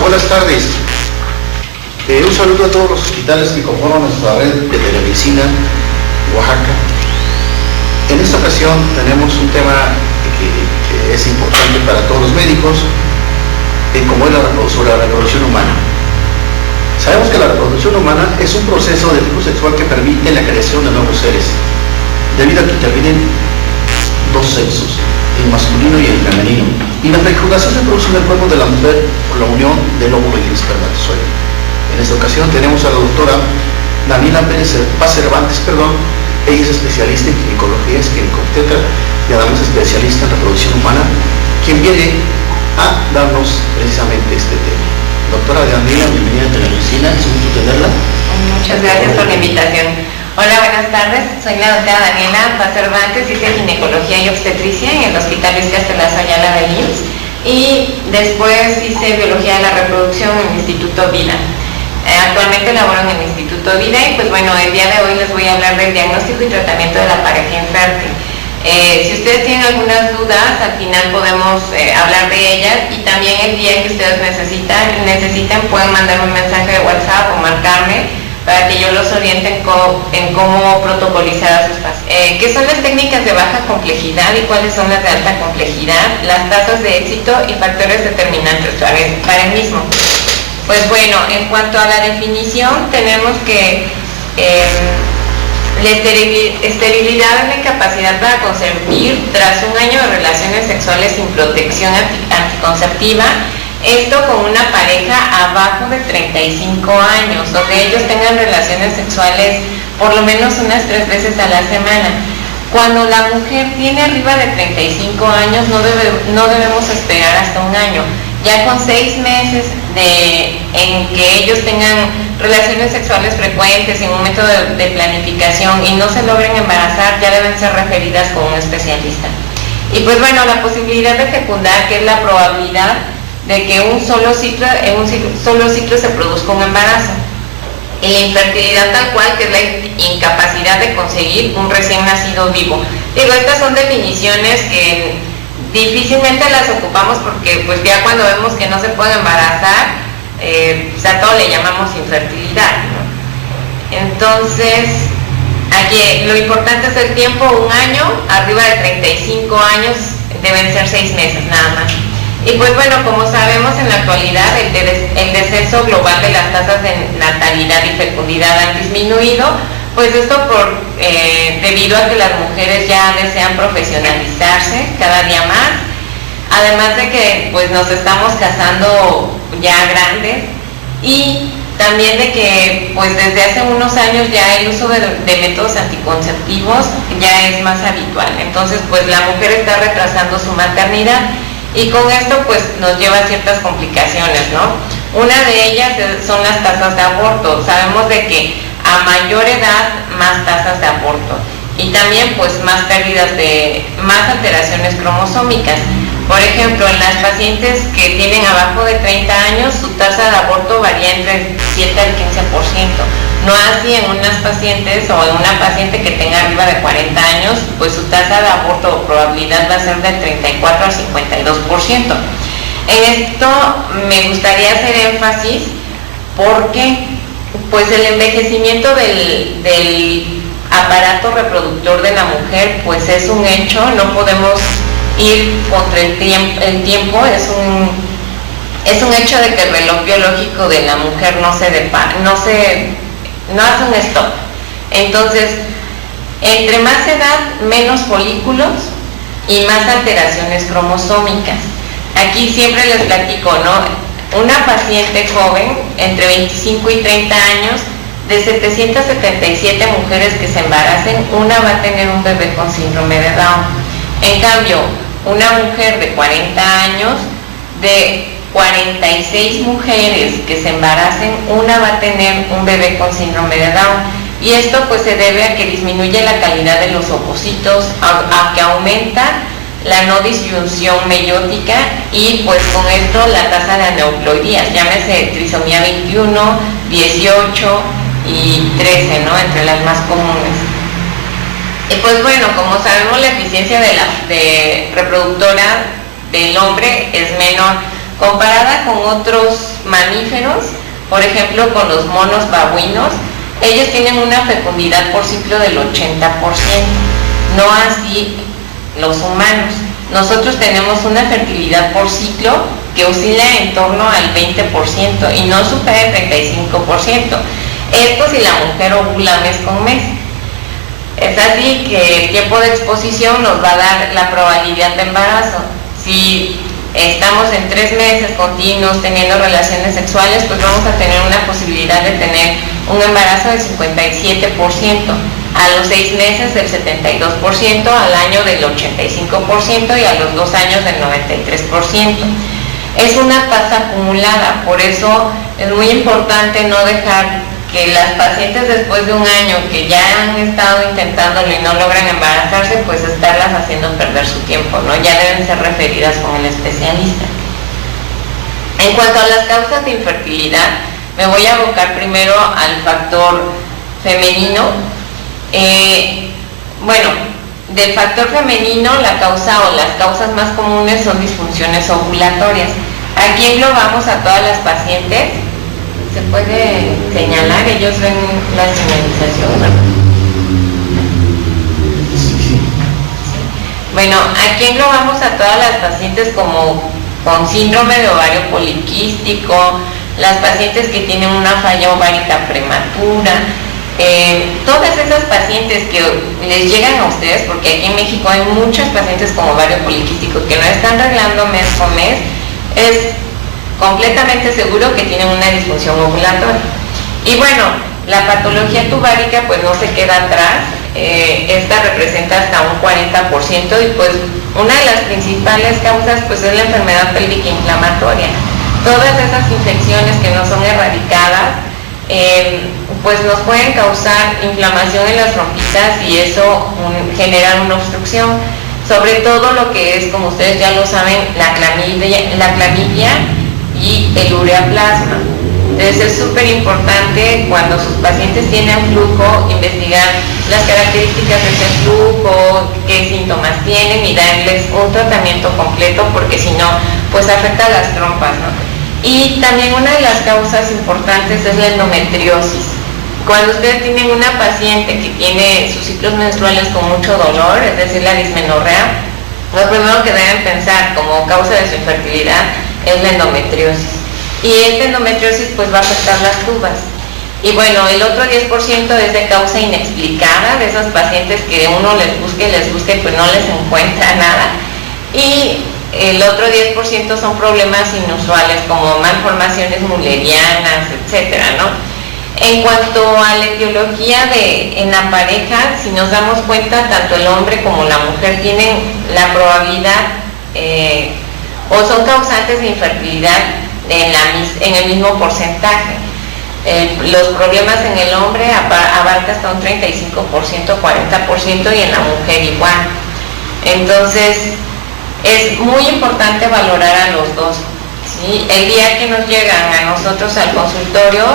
buenas tardes. Un saludo a todos los hospitales que conforman nuestra red de telemedicina Oaxaca. En esta ocasión tenemos un tema que es importante para todos los médicos, como es sobre la reproducción humana. Sabemos que la reproducción humana es un proceso de tipo sexual que permite la creación de nuevos seres, debido a que intervienen dos sexos, el masculino y el femenino, y la fecundación se produce en el cuerpo de la mujer por la unión del óvulo y el espermatozoide. En esta ocasión tenemos a la doctora Daniela Paz Cervantes, ella es especialista en ginecología, es ginecobstetra y además especialista en reproducción humana, quien viene a darnos precisamente este tema. Doctora Daniela, bienvenida a Telemedicina, es un gusto tenerla. Muchas gracias por la invitación. Hola, buenas tardes, soy la doctora Daniela Paz Cervantes, hice ginecología y obstetricia en el Hospital Luis Castelazo Ayala del IMSS y después hice biología de la reproducción en el Instituto Vida. Actualmente laboro en el Instituto Vida y pues bueno, el día de hoy les voy a hablar del diagnóstico y tratamiento de la pareja infértil. Si ustedes tienen algunas dudas, al final podemos hablar de ellas, y también el día que ustedes necesiten pueden mandarme un mensaje de WhatsApp o marcarme para que yo los oriente en cómo protocolizar a sus pacientes. ¿Qué son las técnicas de baja complejidad y cuáles son las de alta complejidad? Las tasas de éxito y factores determinantes para el mismo. Pues bueno, en cuanto a la definición, tenemos que la esterilidad es la incapacidad para concebir tras un año de relaciones sexuales sin protección anticonceptiva, esto con una pareja abajo de 35 años, donde ellos tengan relaciones sexuales por lo menos unas 3 veces a la semana. Cuando la mujer tiene arriba de 35 años no debemos esperar hasta un año. Ya con 6 meses en que ellos tengan relaciones sexuales frecuentes en un método de planificación y no se logren embarazar, ya deben ser referidas con un especialista. Y pues bueno, la posibilidad de fecundar, que es la probabilidad de que en un solo ciclo se produzca un embarazo. Y la infertilidad tal cual, que es la incapacidad de conseguir un recién nacido vivo. Digo, estas son definiciones que difícilmente las ocupamos porque pues ya cuando vemos que no se puede embarazar, pues a todo le llamamos infertilidad, ¿no? Entonces, aquí lo importante es el tiempo, 1 año, arriba de 35 años deben ser 6 meses nada más. Y pues bueno, como sabemos en la actualidad el descenso global de las tasas de natalidad y fecundidad han disminuido, pues esto debido a que las mujeres ya desean profesionalizarse cada día más, además de que pues nos estamos casando ya grandes, y también de que pues desde hace unos años ya el uso de métodos anticonceptivos ya es más habitual. Entonces pues la mujer está retrasando su maternidad y con esto pues nos lleva a ciertas complicaciones, ¿no? Una de ellas son las tasas de aborto. Sabemos de que a mayor edad más tasas de aborto y también pues más alteraciones cromosómicas. Por ejemplo, en las pacientes que tienen abajo de 30 años, su tasa de aborto varía entre el 7 al 15%. No así en unas pacientes o en una paciente que tenga arriba de 40 años, pues su tasa de aborto o probabilidad va a ser del 34 al 52%. En esto me gustaría hacer énfasis porque pues el envejecimiento del aparato reproductor de la mujer pues es un hecho, no podemos ir contra el tiempo, es un hecho de que el reloj biológico de la mujer no hace un stop. Entonces, entre más edad, menos folículos y más alteraciones cromosómicas. Aquí siempre les platico, ¿no? Una paciente joven, entre 25 y 30 años, de 777 mujeres que se embaracen, una va a tener un bebé con síndrome de Down. En cambio, una mujer de 40 años, de 46 mujeres que se embaracen, una va a tener un bebé con síndrome de Down. Y esto pues se debe a que disminuye la calidad de los ovocitos, a que aumenta la no disyunción meiótica y pues con esto la tasa de aneuploidías, llámese trisomía 21, 18 y 13, ¿no? Entre las más comunes. Y pues bueno, como sabemos, la eficiencia de reproductora del hombre es menor, Comparada con otros mamíferos, por ejemplo con los monos babuinos, ellos tienen una fecundidad por ciclo del 80%, no así los humanos. Nosotros tenemos una fertilidad por ciclo que oscila en torno al 20% y no supera el 35%. Esto si la mujer ovula mes con mes. Es así que el tiempo de exposición nos va a dar la probabilidad de embarazo. Si estamos en 3 meses continuos teniendo relaciones sexuales, pues vamos a tener una posibilidad de tener un embarazo del 57%, a los 6 meses del 72%, al año del 85% y a los 2 años del 93%. Es una tasa acumulada, por eso es muy importante no dejar que las pacientes después de un año que ya han estado intentándolo y no logran embarazarse, pues estarlas haciendo perder su tiempo, ¿no? Ya deben ser referidas con el especialista. En cuanto a las causas de infertilidad, me voy a abocar primero al factor femenino. Del factor femenino, la causa o las causas más comunes son disfunciones ovulatorias. Aquí englobamos a todas las pacientes. Se puede señalar, ellos ven la señalización, ¿verdad? Sí. Bueno, aquí englobamos a todas las pacientes como con síndrome de ovario poliquístico, las pacientes que tienen una falla ovárica prematura, todas esas pacientes que les llegan a ustedes, porque aquí en México hay muchas pacientes con ovario poliquístico que no están reglando mes con mes, es completamente seguro que tienen una disfunción ovulatoria. Y bueno, la patología tubárica pues no se queda atrás, esta representa hasta un 40% y pues una de las principales causas pues es la enfermedad pélvica inflamatoria. Todas esas infecciones que no son erradicadas pues nos pueden causar inflamación en las trompitas y eso genera una obstrucción, sobre todo lo que es, como ustedes ya lo saben, la clamidia y el ureaplasma. Entonces es súper importante cuando sus pacientes tienen flujo investigar las características de ese flujo, qué síntomas tienen y darles un tratamiento completo, porque si no pues afecta a las trompas, ¿no? Y también una de las causas importantes es la endometriosis. Cuando ustedes tienen una paciente que tiene sus ciclos menstruales con mucho dolor, es decir, la dismenorrea, lo primero que deben pensar como causa de su infertilidad es la endometriosis. Y esta endometriosis pues va a afectar las tubas. Y bueno, el otro 10% es de causa inexplicada, de esas pacientes que uno les busca y pues no les encuentra nada. Y el otro 10% son problemas inusuales como malformaciones mullerianas, etcétera, ¿no? En cuanto a la etiología en la pareja, si nos damos cuenta, tanto el hombre como la mujer tienen la probabilidad o son causantes de infertilidad en el mismo porcentaje. Los problemas en el hombre abarca hasta un 35%, 40% y en la mujer igual. Entonces, es muy importante valorar a los dos, ¿sí? El día que nos llegan a nosotros al consultorio,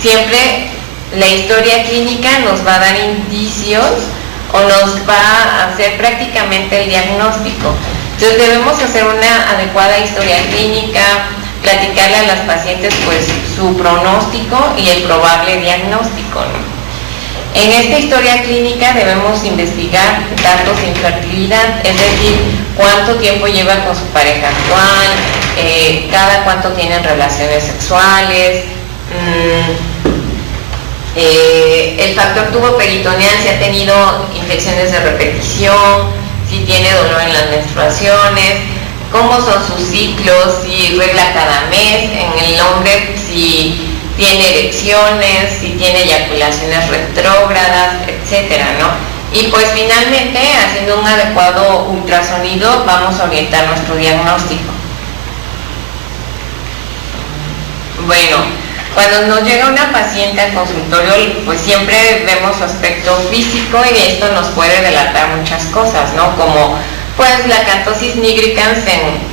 siempre la historia clínica nos va a dar indicios o nos va a hacer prácticamente el diagnóstico. Entonces debemos hacer una adecuada historia clínica, platicarle a las pacientes pues su pronóstico y el probable diagnóstico, ¿no? En esta historia clínica debemos investigar datos de infertilidad, es decir, cuánto tiempo lleva con su pareja actual, cada cuánto tienen relaciones sexuales, el factor tuboperitoneal, si ha tenido infecciones de repetición, si tiene dolor en las menstruaciones, cómo son sus ciclos, si regla cada mes, en el hombre si tiene erecciones, si tiene eyaculaciones retrógradas, etcétera, ¿no? Y pues finalmente, haciendo un adecuado ultrasonido, vamos a orientar nuestro diagnóstico. Bueno, cuando nos llega una paciente al consultorio, pues siempre vemos su aspecto físico y esto nos puede delatar muchas cosas, ¿no? Como pues la acantosis nigricans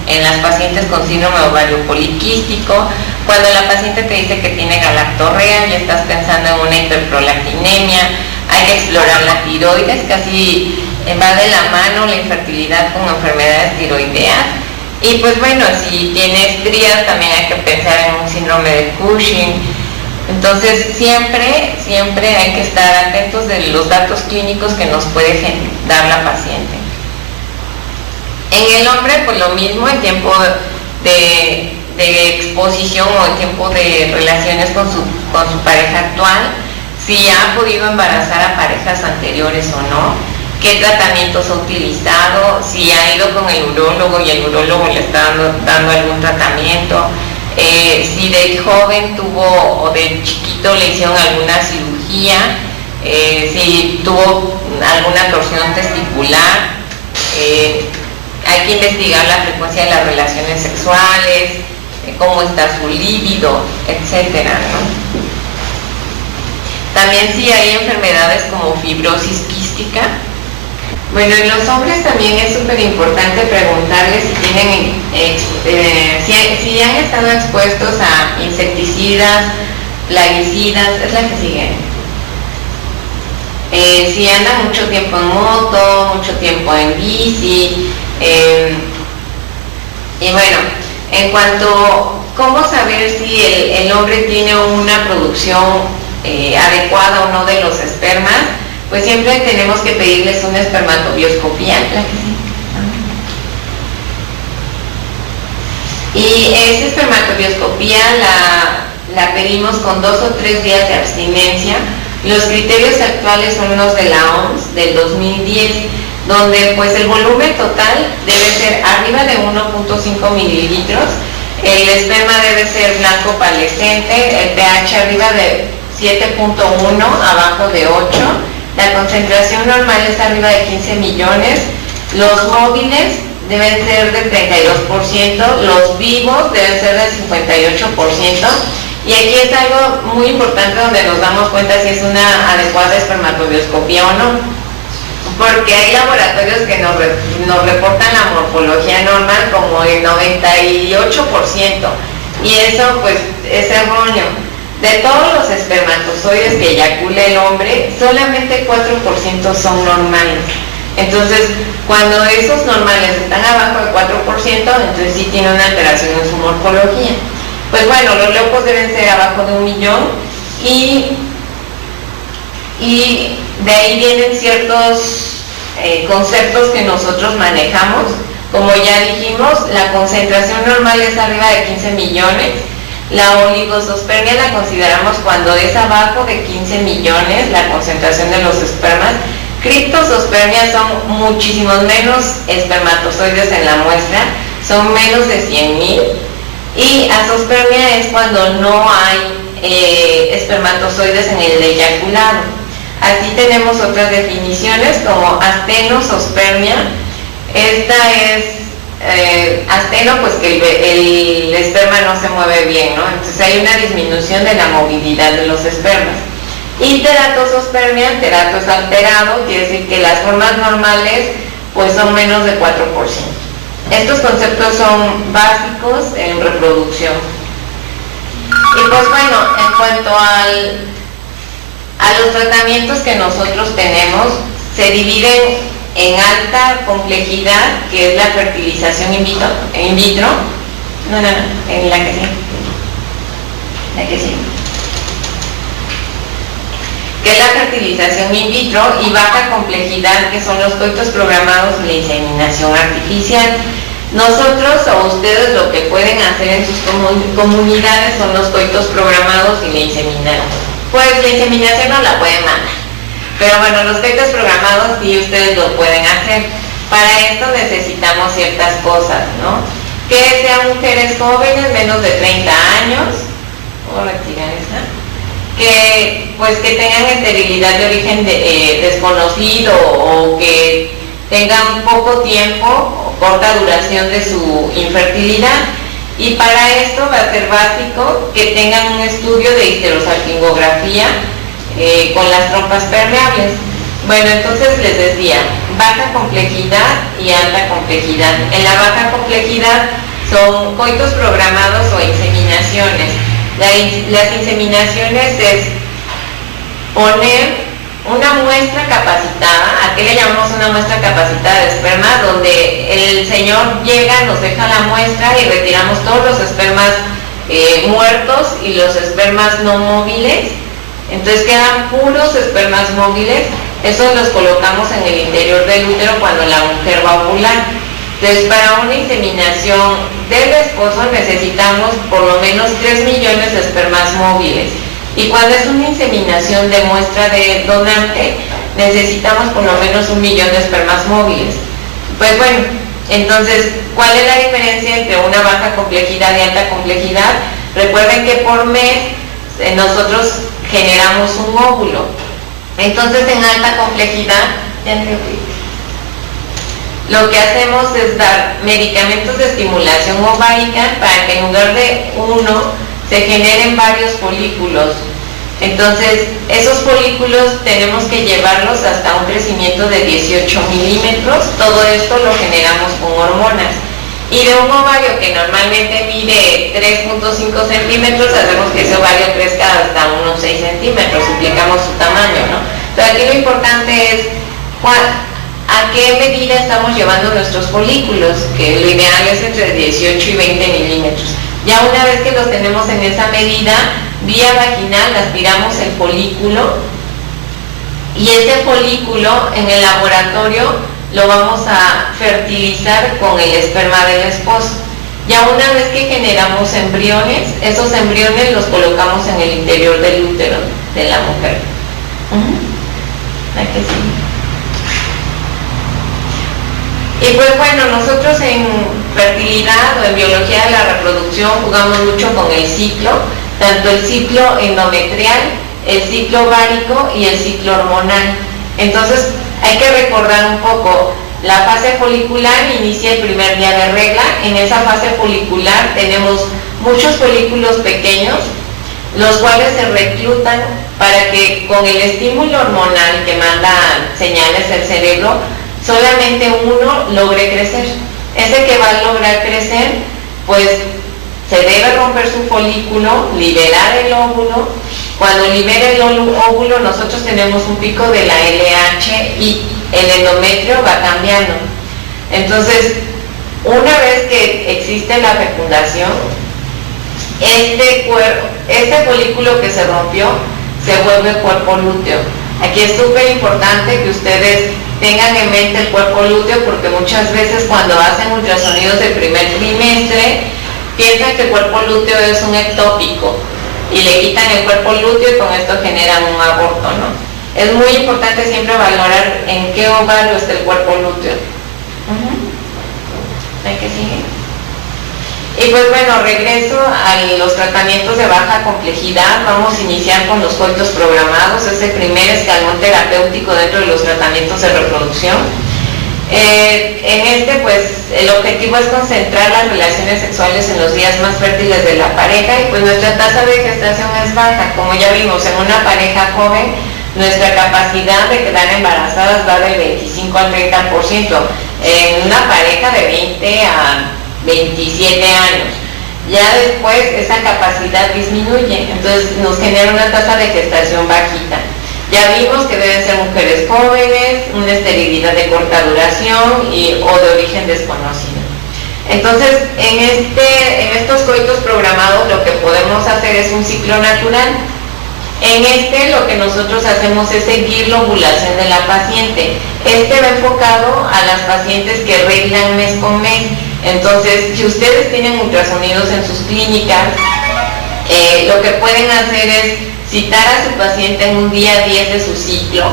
en las pacientes con síndrome ovario poliquístico. Cuando la paciente te dice que tiene galactorrea, ya estás pensando en una hiperprolactinemia. Hay que explorar la tiroides, casi va de la mano la infertilidad con enfermedades tiroideas. Y pues bueno, si tiene estrías también hay que pensar en un síndrome de Cushing. Entonces siempre hay que estar atentos de los datos clínicos que nos puede dar la paciente. En el hombre pues lo mismo, el tiempo de exposición o el tiempo de relaciones con su pareja actual, si ha podido embarazar a parejas anteriores o no, qué tratamientos ha utilizado, si ha ido con el urólogo y el urólogo le está dando algún tratamiento, si de joven tuvo o de chiquito le hicieron alguna cirugía, si tuvo alguna torsión testicular, hay que investigar la frecuencia de las relaciones sexuales, cómo está su líbido, etcétera, ¿no? También si hay enfermedades como fibrosis quística. Bueno, en los hombres también es súper importante preguntarles si tienen, si han estado expuestos a insecticidas, plaguicidas, es la que sigue. Si andan mucho tiempo en moto, mucho tiempo en bici, y bueno, en cuanto cómo saber si el hombre tiene una producción adecuada o no de los espermas, pues siempre tenemos que pedirles una espermatobioscopía, la que sí. Y esa espermatobioscopía la pedimos con 2 o 3 días de abstinencia. Los criterios actuales son los de la OMS del 2010, donde pues el volumen total debe ser arriba de 1.5 mililitros, el esperma debe ser blanco palescente, el pH arriba de 7.1, abajo de 8, la concentración normal es arriba de 15 millones, los móviles deben ser del 32%, los vivos deben ser del 58%, y aquí es algo muy importante donde nos damos cuenta si es una adecuada espermatobioscopía o no, porque hay laboratorios que nos reportan la morfología normal como el 98%, y eso pues es erróneo. De todos los espermatozoides que eyacula el hombre, solamente 4% son normales. Entonces, cuando esos normales están abajo del 4%, entonces sí tiene una alteración en su morfología. Pues bueno, los locos deben ser abajo de 1 millón y de ahí vienen ciertos conceptos que nosotros manejamos. Como ya dijimos, la concentración normal es arriba de 15 millones. La oligosospermia la consideramos cuando es abajo de 15 millones la concentración de los espermas. Criptosospermia son muchísimos menos espermatozoides en la muestra, son menos de 100,000. Y asospermia es cuando no hay espermatozoides en el eyaculado. Así tenemos otras definiciones como astenosospermia. Esta es asteno, pues que el esperma no se mueve bien, ¿no? Entonces hay una disminución de la movilidad de los espermas. Y teratosospermia, terato es alterado, quiere decir que las formas normales pues son menos de 4%. Estos conceptos son básicos en reproducción. Y pues bueno, en cuanto a los tratamientos que nosotros tenemos, se dividen en alta complejidad, que es la fertilización in vitro, en la que sí, que es la fertilización in vitro, y baja complejidad, que son los coitos programados y la inseminación artificial. Nosotros o ustedes lo que pueden hacer en sus comunidades son los coitos programados y la inseminación. Pues la inseminación no la pueden mandar, pero bueno, los coitos programados sí ustedes lo pueden hacer. Para esto necesitamos ciertas cosas, ¿no? Que sean mujeres jóvenes, menos de 30 años, ¿puedo retirar esta? Que tengan esterilidad de origen desconocido, o que tengan poco tiempo o corta duración de su infertilidad. Y para esto va a ser básico que tengan un estudio de histerosalpingografía con las trompas permeables. Bueno, entonces les decía, baja complejidad y alta complejidad. En la baja complejidad son coitos programados o inseminaciones. Las inseminaciones es poner una muestra capacitada. ¿A qué le llamamos una muestra capacitada de esperma? Donde el señor llega, nos deja la muestra y retiramos todos los espermas muertos y los espermas no móviles. Entonces quedan puros espermas móviles. Esos los colocamos en el interior del útero cuando la mujer va a ovular. Entonces, para una inseminación del esposo necesitamos por lo menos 3 millones de espermas móviles. Y cuando es una inseminación de muestra de donante, necesitamos por lo menos 1 millón de espermas móviles. Pues bueno, entonces, ¿cuál es la diferencia entre una baja complejidad y alta complejidad? Recuerden que por mes nosotros generamos un óvulo. Entonces, en alta complejidad, lo que hacemos es dar medicamentos de estimulación ovárica para que en lugar de uno se generen varios folículos. Entonces, esos folículos tenemos que llevarlos hasta un crecimiento de 18 milímetros. Todo esto lo generamos con hormonas. Y de un ovario que normalmente mide 3.5 centímetros, hacemos que ese ovario crezca hasta unos 6 centímetros, duplicamos su tamaño, ¿no? Pero aquí lo importante es a qué medida estamos llevando nuestros folículos, que lo ideal es entre 18 y 20 milímetros. Ya una vez que los tenemos en esa medida, vía vaginal aspiramos el folículo y ese folículo en el laboratorio lo vamos a fertilizar con el esperma del esposo. Ya una vez que generamos embriones, esos embriones los colocamos en el interior del útero de la mujer. ¿A que sí? Y pues bueno, nosotros en fertilidad o en biología de la reproducción jugamos mucho con el ciclo, tanto el ciclo endometrial, el ciclo ovárico y el ciclo hormonal. Entonces hay que recordar un poco, la fase folicular inicia el primer día de regla. En esa fase folicular tenemos muchos folículos pequeños, los cuales se reclutan para que con el estímulo hormonal que manda señales del cerebro, solamente uno logre crecer. Ese que va a lograr crecer, pues se debe romper su folículo, liberar el óvulo. Cuando libera el óvulo, nosotros tenemos un pico de la LH y el endometrio va cambiando. Entonces, una vez que existe la fecundación, este folículo que se rompió se vuelve cuerpo lúteo. Aquí es súper importante que ustedes tengan en mente el cuerpo lúteo, porque muchas veces cuando hacen ultrasonidos del primer trimestre piensan que el cuerpo lúteo es un ectópico y le quitan el cuerpo lúteo y con esto generan un aborto, ¿no? Es muy importante siempre valorar en qué ovario está el cuerpo lúteo. ¿Hay que sigue? Y pues bueno, regreso a los tratamientos de baja complejidad. Vamos a iniciar con los coitos programados, es el primer escalón terapéutico dentro de los tratamientos de reproducción. En este, pues, el objetivo es concentrar las relaciones sexuales en los días más fértiles de la pareja, y pues nuestra tasa de gestación es baja. Como ya vimos, en una pareja joven, nuestra capacidad de quedar embarazadas va del 25 al 30%. En una pareja de 20 a 27 años. Ya después esa capacidad disminuye, entonces nos genera una tasa de gestación bajita. Ya vimos que deben ser mujeres jóvenes, una esterilidad de corta duración o de origen desconocido. Entonces, en estos coitos programados lo que podemos hacer es un ciclo natural. En lo que nosotros hacemos es seguir la ovulación de la paciente. Va enfocado a las pacientes que reglan mes con mes. Entonces, si ustedes tienen ultrasonidos en sus clínicas, lo que pueden hacer es citar a su paciente en un día 10 de su ciclo.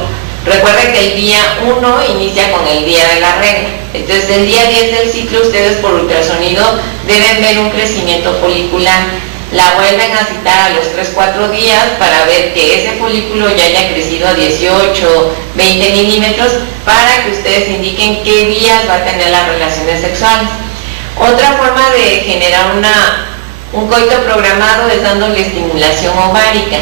Recuerden que el día 1 inicia con el día de la regla. Entonces, el día 10 del ciclo, ustedes por ultrasonido deben ver un crecimiento folicular. La vuelven a citar a los 3-4 días para ver que ese folículo ya haya crecido a 18, 20 milímetros, para que ustedes indiquen qué días va a tener las relaciones sexuales. Otra forma de generar un coito programado es dándole estimulación ovárica.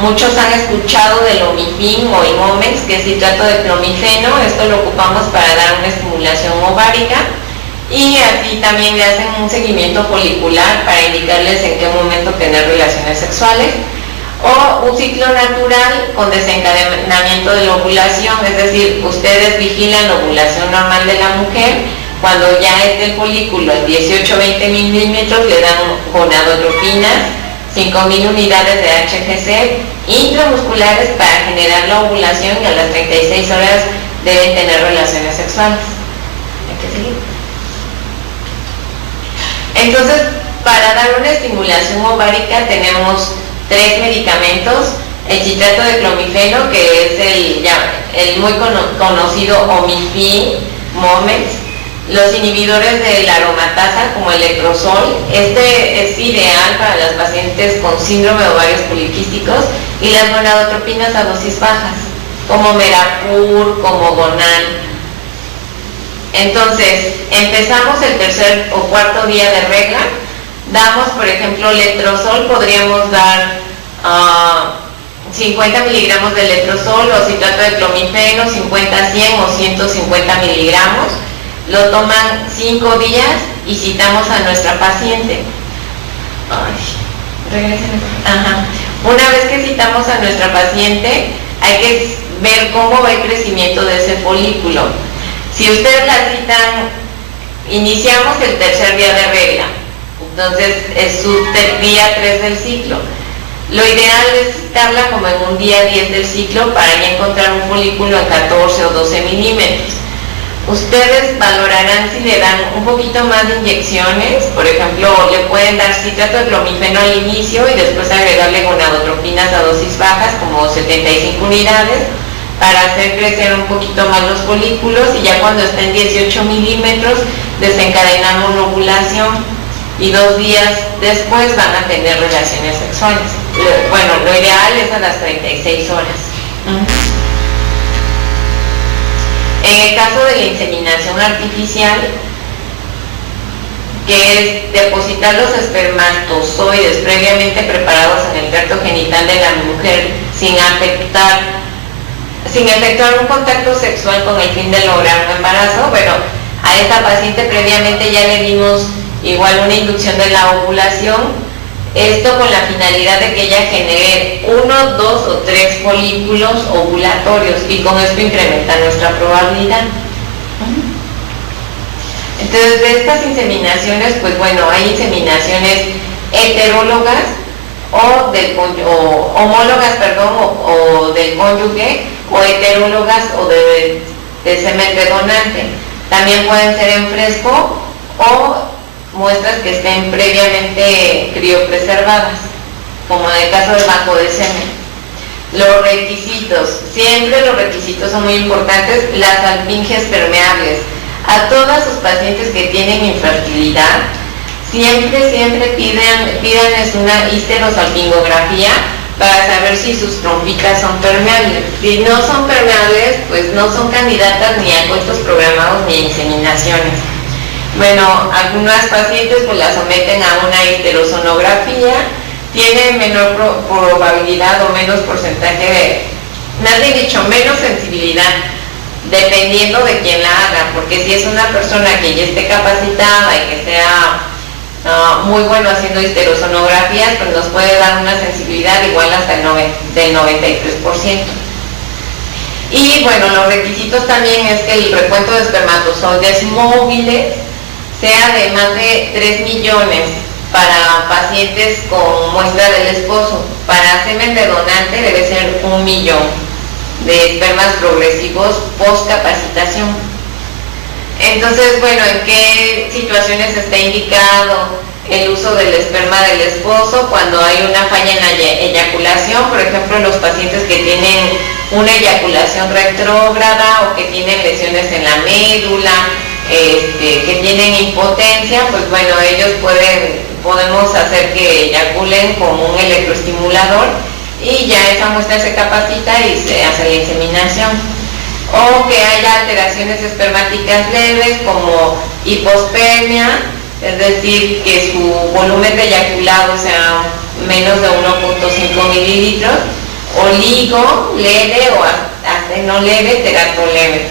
Muchos han escuchado del Omifin o Imomex, que es citrato de clomifeno. Esto lo ocupamos para dar una estimulación ovárica, y así también le hacen un seguimiento folicular para indicarles en qué momento tener relaciones sexuales. o un ciclo natural con desencadenamiento de la ovulación, es decir, ustedes vigilan la ovulación normal de la mujer, cuando ya es del folículo 18-20 milímetros le dan gonadotropinas, 5.000 unidades de HGC intramusculares para generar la ovulación y a las 36 horas deben tener relaciones sexuales. Hay que seguir. Entonces, para dar una estimulación ovárica tenemos 3 medicamentos: el citrato de clomifeno, que es el muy conocido Omifin, Moments, los inhibidores de la aromatasa como el letrozol, este es ideal para las pacientes con síndrome de ovarios poliquísticos, y las gonadotropinas a dosis bajas, como Merapur, como Gonal. Entonces, empezamos el tercer o cuarto día de regla, damos, por ejemplo, letrozol, podríamos dar 50 miligramos de letrozol o citrato de clomifeno, 50, 100 o 150 miligramos. Lo toman 5 días y citamos a nuestra paciente. Una vez que citamos a nuestra paciente, hay que ver cómo va el crecimiento de ese folículo. Si ustedes la citan, iniciamos el tercer día de regla, entonces es su día 3 del ciclo. Lo ideal es citarla como en un día 10 del ciclo para ya encontrar un folículo en 14 o 12 milímetros. Ustedes valorarán si le dan un poquito más de inyecciones, por ejemplo, le pueden dar citrato de clomifeno al inicio y después agregarle gonadotropinas a dosis bajas, como 75 unidades, para hacer crecer un poquito más los folículos, y ya cuando estén 18 milímetros desencadenamos la ovulación y 2 días después van a tener relaciones sexuales. Bueno, lo ideal es a las 36 horas. En el caso de la inseminación artificial, que es depositar los espermatozoides previamente preparados en el tracto genital de la mujer sin efectuar un contacto sexual con el fin de lograr un embarazo, bueno, a esta paciente previamente ya le dimos igual una inducción de la ovulación, esto con la finalidad de que ella genere 1, 2 o 3 folículos ovulatorios, y con esto incrementa nuestra probabilidad. Entonces, de estas inseminaciones, pues bueno, hay inseminaciones heterólogas o del cónyuge, o heterólogas o de semen de donante. También pueden ser en fresco o muestras que estén previamente criopreservadas, como en el caso del banco de semen. Los requisitos, siempre los requisitos son muy importantes. Las alfinges permeables. A todas sus pacientes que tienen infertilidad, siempre pídanles una histerosalpingografía para saber si sus trompitas son permeables. Si no son permeables, pues no son candidatas ni a coitos programados ni a inseminaciones. Bueno, algunas pacientes pues las someten a una histerosonografía, tienen menor probabilidad o menos porcentaje menos sensibilidad, dependiendo de quién la haga, porque si es una persona que ya esté capacitada y que sea muy bueno haciendo histerosonografías, pues nos puede dar una sensibilidad igual hasta del 93%. Y bueno, los requisitos también es que el recuento de espermatozoides móviles sea de más de 3 millones para pacientes con muestra del esposo. Para semen de donante debe ser 1 millón de espermas progresivos post capacitación. Entonces, bueno, ¿en qué situaciones está indicado el uso del esperma del esposo? Cuando hay una falla en la eyaculación, por ejemplo, los pacientes que tienen una eyaculación retrógrada o que tienen lesiones en la médula, que tienen impotencia, pues bueno, ellos podemos hacer que eyaculen con un electroestimulador y ya esa muestra se capacita y se hace la inseminación. O que haya alteraciones espermáticas leves como hipospermia, es decir, que su volumen de eyaculado sea menos de 1.5 mililitros, oligo leve o asteno leve, terato leve,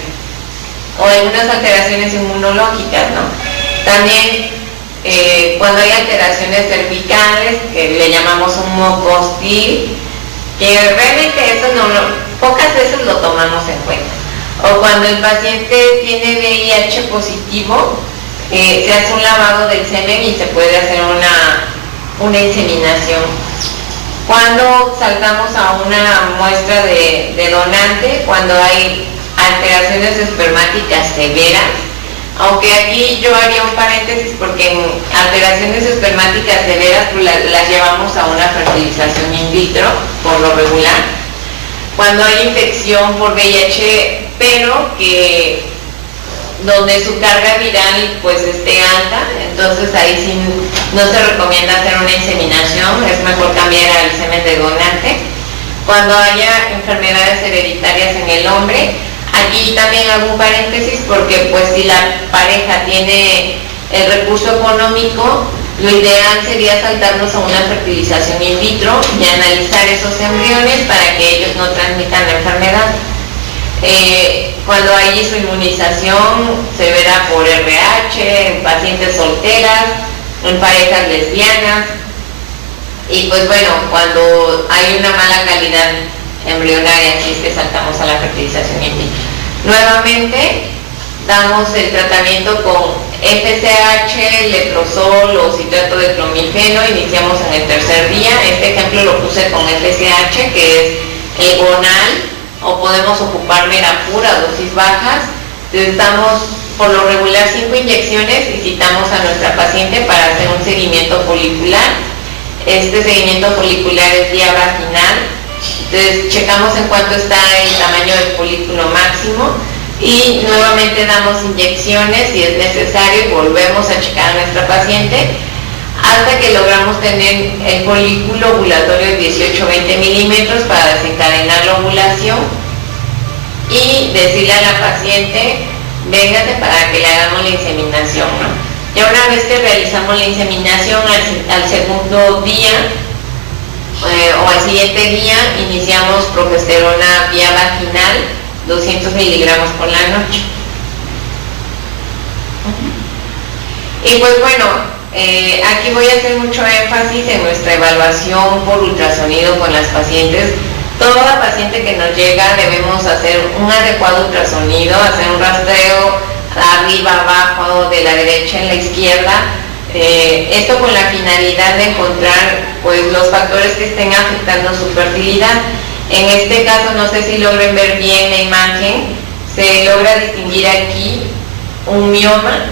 o algunas alteraciones inmunológicas, ¿no? También cuando hay alteraciones cervicales, que le llamamos un moco hostil, que realmente eso pocas veces lo tomamos en cuenta. O cuando el paciente tiene VIH positivo, se hace un lavado del semen y se puede hacer una inseminación. Cuando saltamos a una muestra de donante, cuando hay alteraciones espermáticas severas, aunque aquí yo haría un paréntesis porque en alteraciones espermáticas severas pues las llevamos a una fertilización in vitro por lo regular. Cuando hay infección por VIH, pero que donde su carga viral pues esté alta, entonces ahí sí no se recomienda hacer una inseminación, es mejor cambiar al semen de donante. Cuando haya enfermedades hereditarias en el hombre, aquí también hago un paréntesis porque pues si la pareja tiene el recurso económico, lo ideal sería saltarnos a una fertilización in vitro y analizar esos embriones para que ellos no transmitan la enfermedad. Cuando hay inmunización severa por RH, en pacientes solteras, en parejas lesbianas, y pues bueno, cuando hay una mala calidad embrionaria, así es que saltamos a la fertilización in vitro. Nuevamente, damos el tratamiento con FSH, letrozol o citrato de clomifeno, iniciamos en el tercer día. Este ejemplo lo puse con FSH, que es el Gonal, o podemos ocupar Merapur a dosis bajas. Entonces damos por lo regular 5 inyecciones y citamos a nuestra paciente para hacer un seguimiento folicular. Este seguimiento folicular es vía vaginal. Entonces checamos en cuánto está el tamaño del folículo máximo y nuevamente damos inyecciones si es necesario y volvemos a checar a nuestra paciente hasta que logramos tener el folículo ovulatorio de 18-20 milímetros para desencadenar la ovulación y decirle a la paciente, véngase para que le hagamos la inseminación, ¿no? Ya una vez que realizamos la inseminación al segundo día o al siguiente día, iniciamos progesterona vía vaginal, 200 miligramos por la noche. Y pues bueno, aquí voy a hacer mucho énfasis en nuestra evaluación por ultrasonido con las pacientes. Toda paciente que nos llega debemos hacer un adecuado ultrasonido, hacer un rastreo arriba, abajo, de la derecha en la izquierda. Esto con la finalidad de encontrar pues los factores que estén afectando su fertilidad. En este caso, no sé si logren ver bien la imagen, se logra distinguir aquí un mioma.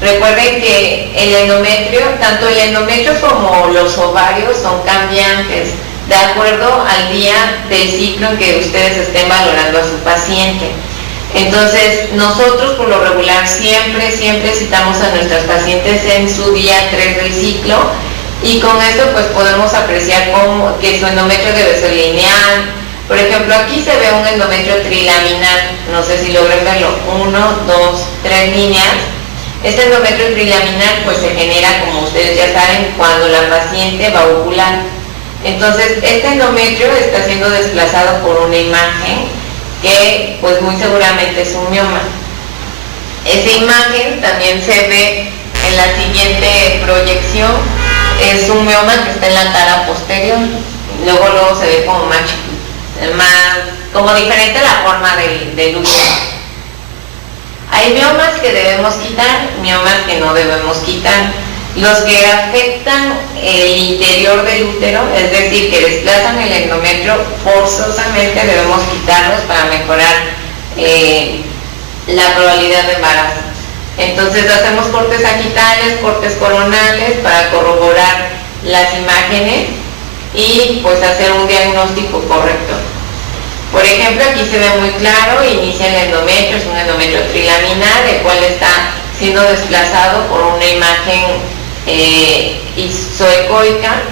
Recuerden que el endometrio, tanto el endometrio como los ovarios son cambiantes de acuerdo al día del ciclo en que ustedes estén valorando a su paciente. Entonces, nosotros por lo regular siempre citamos a nuestras pacientes en su día 3 del ciclo y con esto pues podemos apreciar que su endometrio debe ser lineal. Por ejemplo, aquí se ve un endometrio trilaminar, no sé si logran verlo, 1, 2, 3 líneas. Este endometrio trilaminar pues se genera, como ustedes ya saben, cuando la paciente va a ovular. Entonces, este endometrio está siendo desplazado por una imagen que pues muy seguramente es un mioma. Esa imagen también se ve en la siguiente proyección, es un mioma que está en la tara posterior, luego se ve como más como diferente la forma del útero. Hay miomas que debemos quitar, miomas que no debemos quitar. Los que afectan el interior del útero, es decir, que desplazan el endometrio, forzosamente debemos quitarlos para mejorar la probabilidad de embarazo. Entonces hacemos cortes sagittales, cortes coronales para corroborar las imágenes y pues hacer un diagnóstico correcto. Por ejemplo, aquí se ve muy claro, inicia el endometrio, es un endometrio trilaminar, el cual está siendo desplazado por una imagen isoecoica,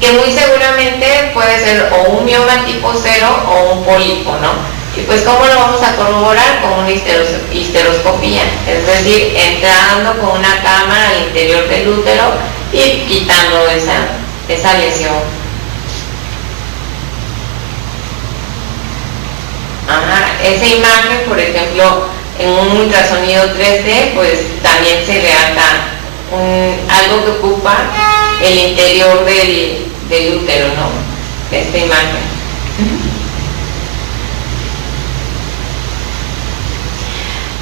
que muy seguramente puede ser o un mioma tipo 0 o un pólipo, ¿no? Y pues ¿cómo lo vamos a corroborar? Con una histeroscopía, es decir, entrando con una cámara al interior del útero y quitando esa lesión. Esa imagen, por ejemplo, en un ultrasonido 3D, pues también se relata algo que ocupa el interior del útero, ¿no? esta imagen.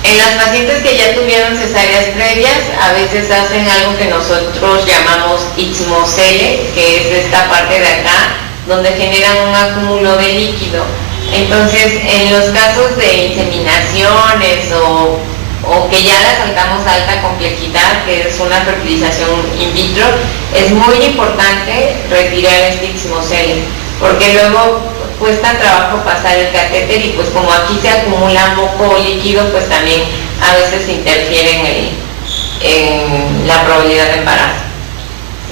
En las pacientes que ya tuvieron cesáreas previas, a veces hacen algo que nosotros llamamos ixmocele, que es esta parte de acá, donde generan un acúmulo de líquido. Entonces, en los casos de inseminaciones o que ya la saltamos a alta complejidad, que es una fertilización in vitro, es muy importante retirar este ixmocele, porque luego cuesta trabajo pasar el catéter y pues como aquí se acumula moco líquido, pues también a veces interfiere en la probabilidad de embarazo.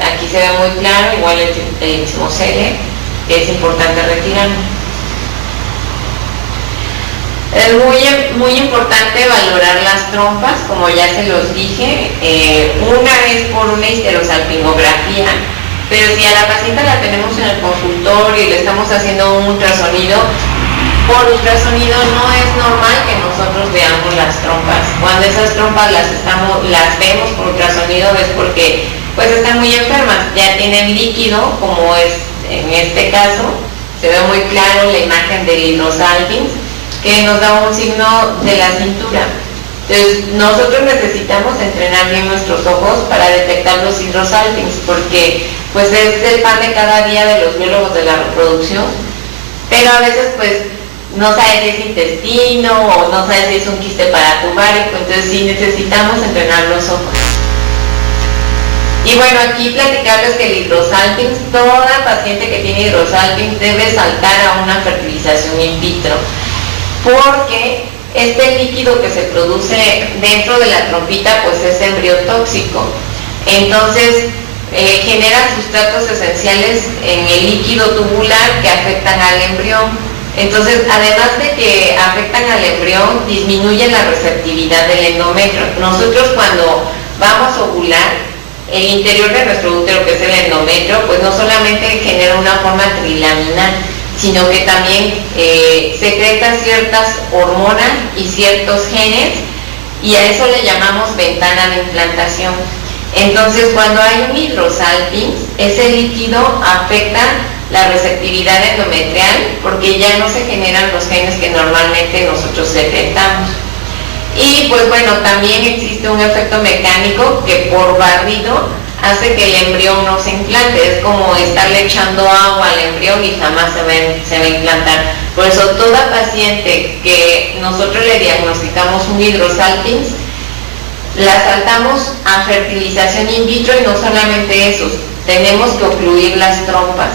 Aquí se ve muy claro, igual el ixmocele, que es importante retirarlo. Es muy importante valorar las trompas, como ya se los dije. Una es por una histerosalpingografía, pero si a la paciente la tenemos en el consultorio y le estamos haciendo un ultrasonido, por ultrasonido no es normal que nosotros veamos las trompas. Cuando esas trompas las vemos por ultrasonido es porque pues están muy enfermas, ya tienen líquido, como es en este caso. Se ve muy claro la imagen del hidrosalpinx, que nos da un signo de la cintura. Entonces, nosotros necesitamos entrenar bien nuestros ojos para detectar los hidrosalpinx, porque pues es el pan de cada día de los biólogos de la reproducción, pero a veces pues no sabes si es intestino o no sabes si es un quiste paratubárico, entonces sí necesitamos entrenar los ojos. Y bueno, aquí platicarles que el hidrosalpinx, toda paciente que tiene hidrosalpinx debe saltar a una fertilización in vitro, porque este líquido que se produce dentro de la trompita pues es embriotóxico. Entonces genera sustratos esenciales en el líquido tubular que afectan al embrión. Entonces, además de que afectan al embrión, disminuyen la receptividad del endometrio. Nosotros cuando vamos a ovular, el interior de nuestro útero, que es el endometrio, pues no solamente genera una forma trilaminar, sino que también secreta ciertas hormonas y ciertos genes, y a eso le llamamos ventana de implantación. Entonces, cuando hay un hidrosalpinx, ese líquido afecta la receptividad endometrial, porque ya no se generan los genes que normalmente nosotros secretamos. Y pues bueno, también existe un efecto mecánico que por barrido hace que el embrión no se implante. Es como estarle echando agua al embrión y jamás se va a implantar. Por eso toda paciente que nosotros le diagnosticamos un hidrosalpinx, la saltamos a fertilización in vitro, y no solamente eso, tenemos que ocluir las trompas,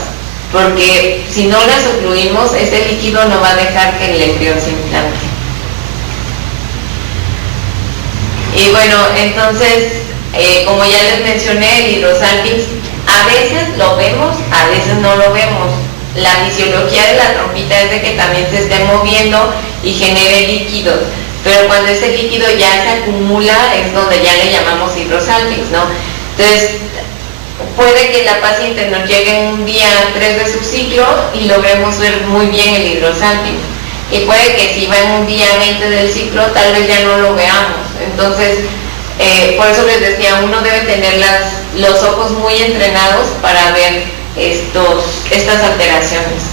porque si no las ocluimos, ese líquido no va a dejar que el embrión se implante. Y bueno, entonces, como ya les mencioné, el hidrosalpinx a veces lo vemos, a veces no lo vemos. La fisiología de la trompita es de que también se esté moviendo y genere líquidos, pero cuando ese líquido ya se acumula es donde ya le llamamos hidrosalpinx, ¿no? Entonces, puede que la paciente nos llegue en un día 3 de su ciclo y logremos ver muy bien el hidrosalpinx, y puede que si va en un día 20 del ciclo tal vez ya no lo veamos. Entonces, por eso les decía, uno debe tener los ojos muy entrenados para ver estas alteraciones.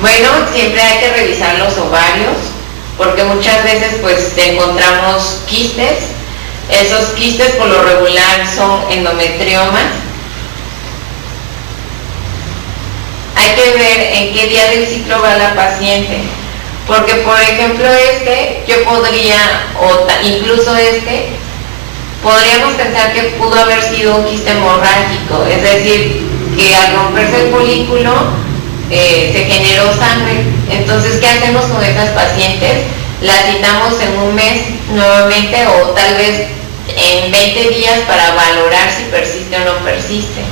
Bueno, siempre hay que revisar los ovarios, porque muchas veces pues encontramos quistes. Esos quistes por lo regular son endometriomas. Hay que ver en qué día del ciclo va la paciente, porque por ejemplo yo podría, o incluso podríamos pensar que pudo haber sido un quiste hemorrágico, es decir, que al romperse el folículo se generó sangre. Entonces, ¿qué hacemos con estas pacientes? Las citamos en un mes nuevamente, o tal vez en 20 días, para valorar si persiste o no persiste.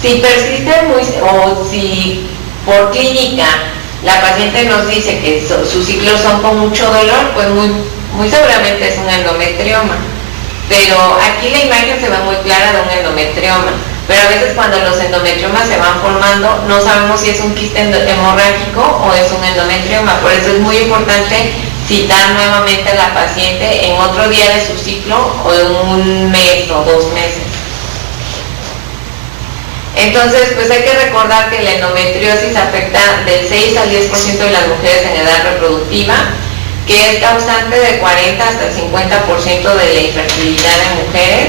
Si persiste o si por clínica la paciente nos dice que sus ciclos son con mucho dolor, pues muy seguramente es un endometrioma. Pero aquí la imagen se ve muy clara de un endometrioma. Pero a veces cuando los endometriomas se van formando, no sabemos si es un quiste hemorrágico o es un endometrioma. Por eso es muy importante citar nuevamente a la paciente en otro día de su ciclo, o en un mes o 2 meses. Entonces, pues hay que recordar que la endometriosis afecta del 6 al 10% de las mujeres en edad reproductiva, que es causante de 40 hasta el 50% de la infertilidad en mujeres,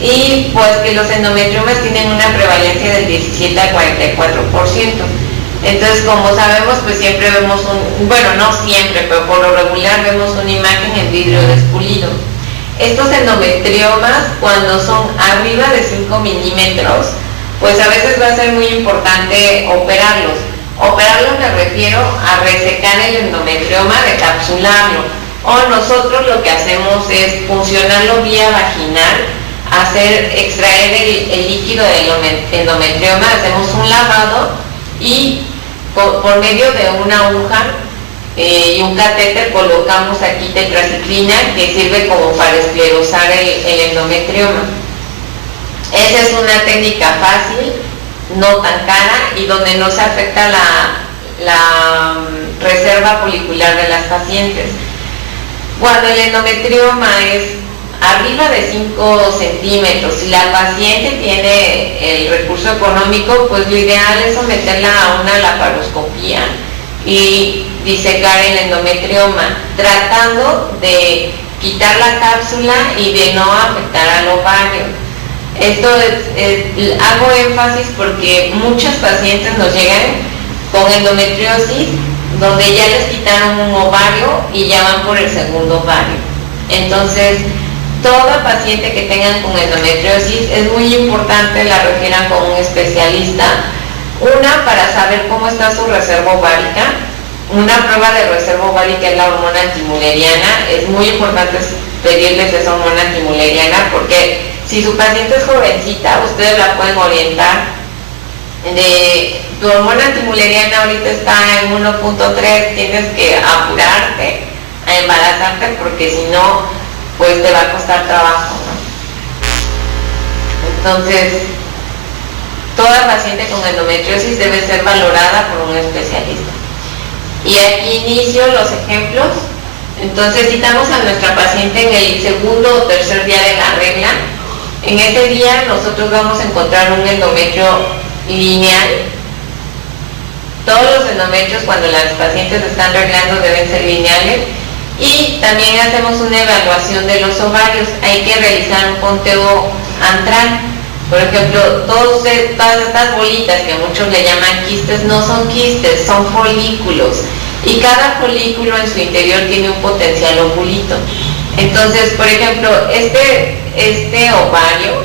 y pues que los endometriomas tienen una prevalencia del 17 al 44%. Entonces, como sabemos, pues siempre vemos bueno, no siempre, pero por lo regular vemos una imagen en vidrio despulido. Estos endometriomas, cuando son arriba de 5 milímetros, pues a veces va a ser muy importante operarlos. Operarlos me refiero a resecar el endometrioma, decapsularlo. O nosotros lo que hacemos es funcionarlo vía vaginal, extraer el líquido del endometrioma, hacemos un lavado y por medio de una aguja y un catéter colocamos aquí tetraciclina, que sirve como para esclerosar el endometrioma. Esa es una técnica fácil, no tan cara y donde no se afecta la reserva folicular de las pacientes. Cuando el endometrioma es arriba de 5 centímetros, si la paciente tiene el recurso económico, pues lo ideal es someterla a una laparoscopía y disecar el endometrioma, tratando de quitar la cápsula y de no afectar al ovario. Esto hago énfasis porque muchas pacientes nos llegan con endometriosis donde ya les quitaron un ovario y ya van por el segundo ovario. Entonces, toda paciente que tengan con endometriosis es muy importante la refieran con un especialista. Una, para saber cómo está su reserva ovárica. Una prueba de reserva ovárica es la hormona antimuleriana. Es muy importante pedirles esa hormona antimuleriana porque si su paciente es jovencita, ustedes la pueden orientar tu hormona antimuleriana ahorita está en 1.3, tienes que apurarte a embarazarte porque si no, pues te va a costar trabajo, ¿no? Entonces, toda paciente con endometriosis debe ser valorada por un especialista. Y aquí inicio los ejemplos. Entonces, citamos a nuestra paciente en el segundo o tercer día de la regla. En ese día nosotros vamos a encontrar un endometrio lineal. Todos los endometrios cuando las pacientes están reglando deben ser lineales. Y también hacemos una evaluación de los ovarios. Hay que realizar un conteo antral. Por ejemplo, todas estas bolitas que muchos le llaman quistes no son quistes, son folículos. Y cada folículo en su interior tiene un potencial ovulito. Entonces, por ejemplo, este ovario,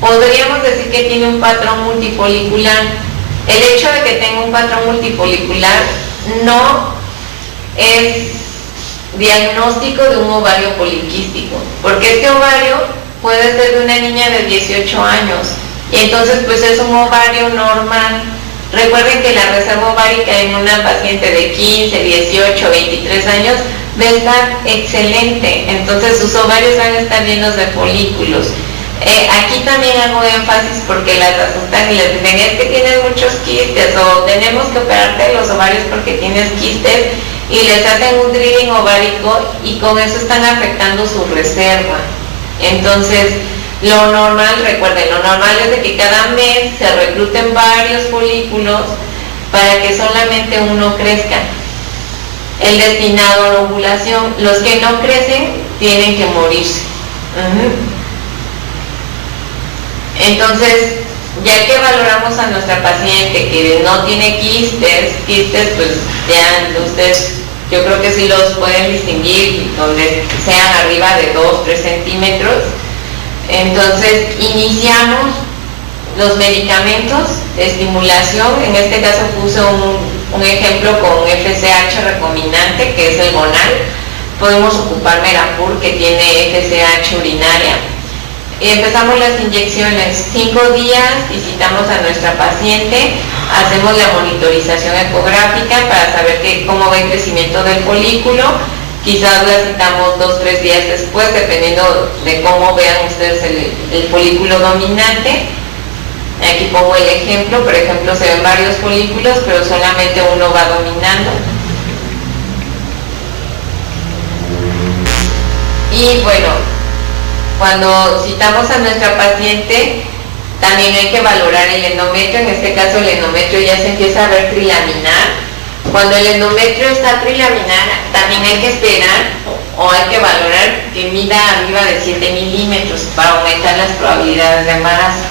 podríamos decir que tiene un patrón multifolicular. El hecho de que tenga un patrón multifolicular no es diagnóstico de un ovario poliquístico, porque este ovario puede ser de una niña de 18 años, y entonces pues es un ovario normal. Recuerden que la reserva ovárica en una paciente de 15, 18, 23 años va a estar excelente, entonces sus ovarios van a estar llenos de folículos. Aquí también hago énfasis porque las asustan y les dicen, es que tienes muchos quistes, o tenemos que operarte de los ovarios porque tienes quistes, y les hacen un drilling ovárico y con eso están afectando su reserva. Entonces, lo normal, recuerden, lo normal es de que cada mes se recluten varios folículos para que solamente uno crezca. El destinado a la ovulación, los que no crecen tienen que morirse. Entonces, ya que valoramos a nuestra paciente que no tiene quistes pues ya ustedes, yo creo que sí los pueden distinguir donde sean arriba de 2-3 centímetros. Entonces, iniciamos los medicamentos de estimulación. En este caso puse un ejemplo con FSH recombinante, que es el Gonal. Podemos ocupar Merapur, que tiene FSH urinaria. Y empezamos las inyecciones. 5 días, visitamos a nuestra paciente, hacemos la monitorización ecográfica para saber cómo va el crecimiento del folículo. Quizás la citamos 2-3 días después, dependiendo de cómo vean ustedes el folículo dominante. Aquí pongo el ejemplo, por ejemplo, se ven varios folículos, pero solamente uno va dominando. Y bueno, cuando citamos a nuestra paciente, También hay que valorar el endometrio, en este caso el endometrio ya se empieza a ver trilaminar. Cuando el endometrio está trilaminar, también hay que esperar o hay que valorar que mida arriba de 7 milímetros para aumentar las probabilidades de embarazo.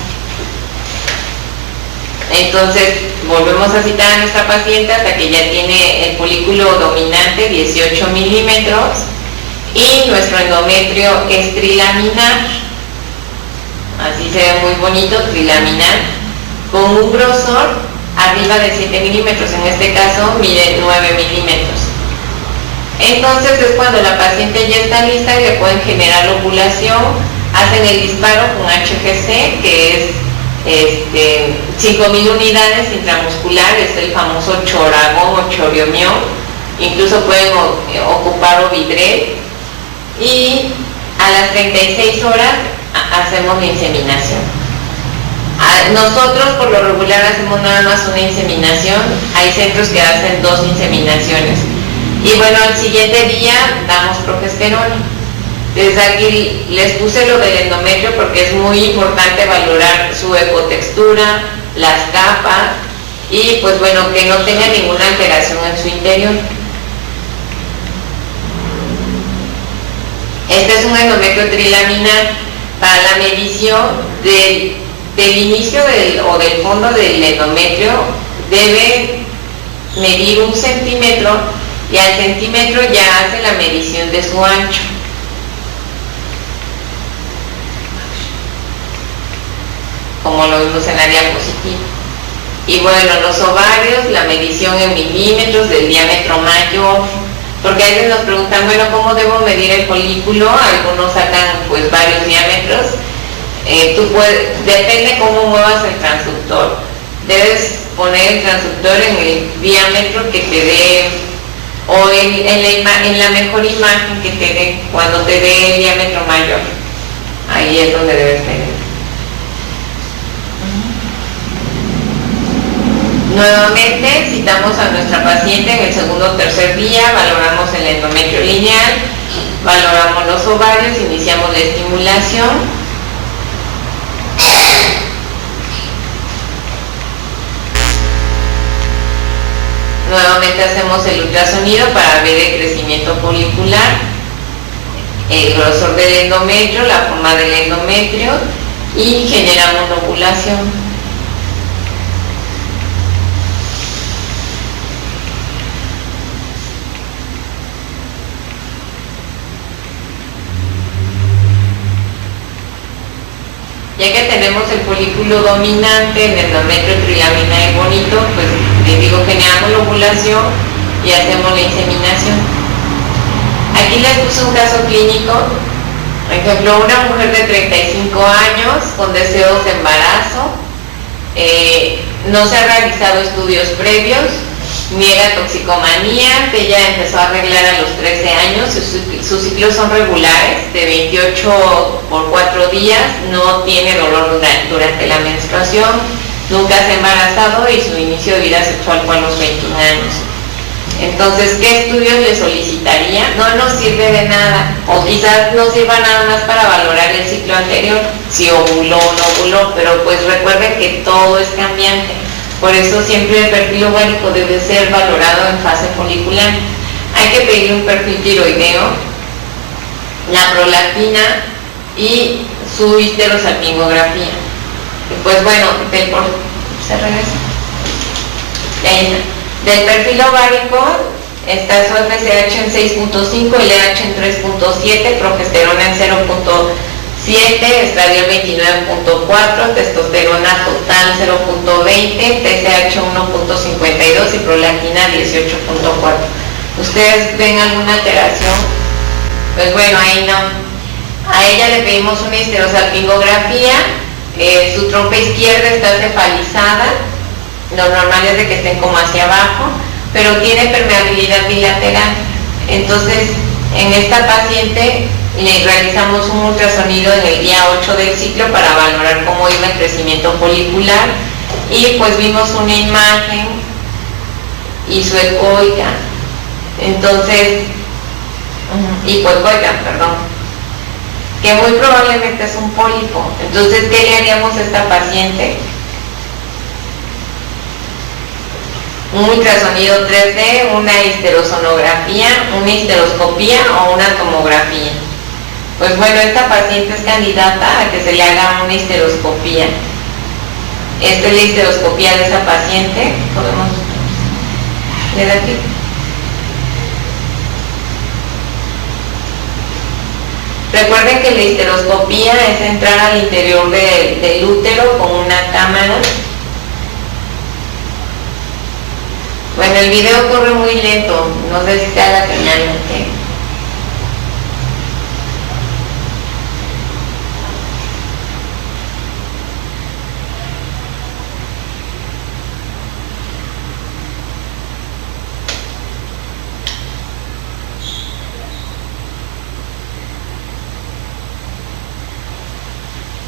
Entonces, volvemos a citar a nuestra paciente hasta que ya tiene el folículo dominante 18 milímetros y nuestro endometrio es trilaminar. Así se ve muy bonito, trilaminar, con un grosor arriba de 7 milímetros, en este caso mide 9 milímetros. Entonces es cuando la paciente ya está lista y le pueden generar ovulación, hacen el disparo con HGC, que es 5.000 unidades intramuscular, es el famoso choragón o choriomión, incluso pueden ocupar Ovidrel, y a las 36 horas hacemos la inseminación. Nosotros por lo regular hacemos nada más una inseminación, hay centros que hacen 2 inseminaciones. Y bueno, al siguiente día damos progesterona. Desde aquí les puse lo del endometrio porque es muy importante valorar su ecotextura, las capas y pues bueno, que no tenga ninguna alteración en su interior. Este es un endometrio trilaminar. Para la medición del inicio o del fondo del endometrio debe medir 1 centímetro y al centímetro ya hace la medición de su ancho. Como lo vimos en la diapositiva. Y bueno, los ovarios, la medición en milímetros del diámetro mayor, porque a veces nos preguntan, bueno, ¿cómo debo medir el folículo? Algunos sacan pues varios diámetros. Depende cómo muevas el transductor. Debes poner el transductor en el diámetro que te dé, o en la mejor imagen que te dé, cuando te dé el diámetro mayor. Ahí es donde debes medir. Nuevamente citamos a nuestra paciente en el segundo o tercer día, valoramos el endometrio lineal, valoramos los ovarios, iniciamos la estimulación. Nuevamente hacemos el ultrasonido para ver el crecimiento folicular, el grosor del endometrio, la forma del endometrio y generamos una ovulación. Ya que tenemos el folículo dominante, el endometrio trilaminar y bonito, pues les digo, generamos la ovulación y hacemos la inseminación. Aquí les puse un caso clínico, por ejemplo, una mujer de 35 años con deseos de embarazo, no se han realizado estudios previos, niega toxicomanía, que ella empezó a arreglar a los 13 años, sus ciclos son regulares, de 28 por 4 días, no tiene dolor durante la menstruación, nunca se ha embarazado y su inicio de vida sexual fue a los 21 años. Entonces, ¿qué estudios le solicitaría? No nos sirve de nada, o quizás no sirva nada más para valorar el ciclo anterior, si ovuló o no ovuló, pero pues recuerden que todo es cambiante. Por eso siempre el perfil ovárico debe ser valorado en fase folicular. Hay que pedir un perfil tiroideo, la prolactina y su histerosalpingografía. Y pues bueno, se regresa. Ahí está. Del perfil ovárico está su FSH en 6.5, LH en 3.7, progesterona en 0.7, estradiol 29.4, testosterona total 0.20, TSH 1.52 y prolactina 18.4. ¿Ustedes ven alguna alteración? Pues bueno, ahí no. A ella le pedimos una histerosalpingografía, su trompa izquierda está cefalizada, lo normal es de que estén como hacia abajo, pero tiene permeabilidad bilateral. Entonces, en esta paciente le realizamos un ultrasonido en el día 8 del ciclo para valorar cómo iba el crecimiento folicular y pues vimos una imagen hipoecoica, entonces, hipoecoica, perdón, que que muy probablemente es un pólipo. Entonces, ¿qué le haríamos a esta paciente? Un ultrasonido 3D, una histerosonografía, una histeroscopía o una tomografía. Pues bueno, esta paciente es candidata a que se le haga una histeroscopía. Esta es la histeroscopía de esa paciente. Podemos leer aquí. Recuerden que la histeroscopía es entrar al interior del útero con una cámara. Bueno, el video corre muy lento, no sé si sea la señal, ¿ok?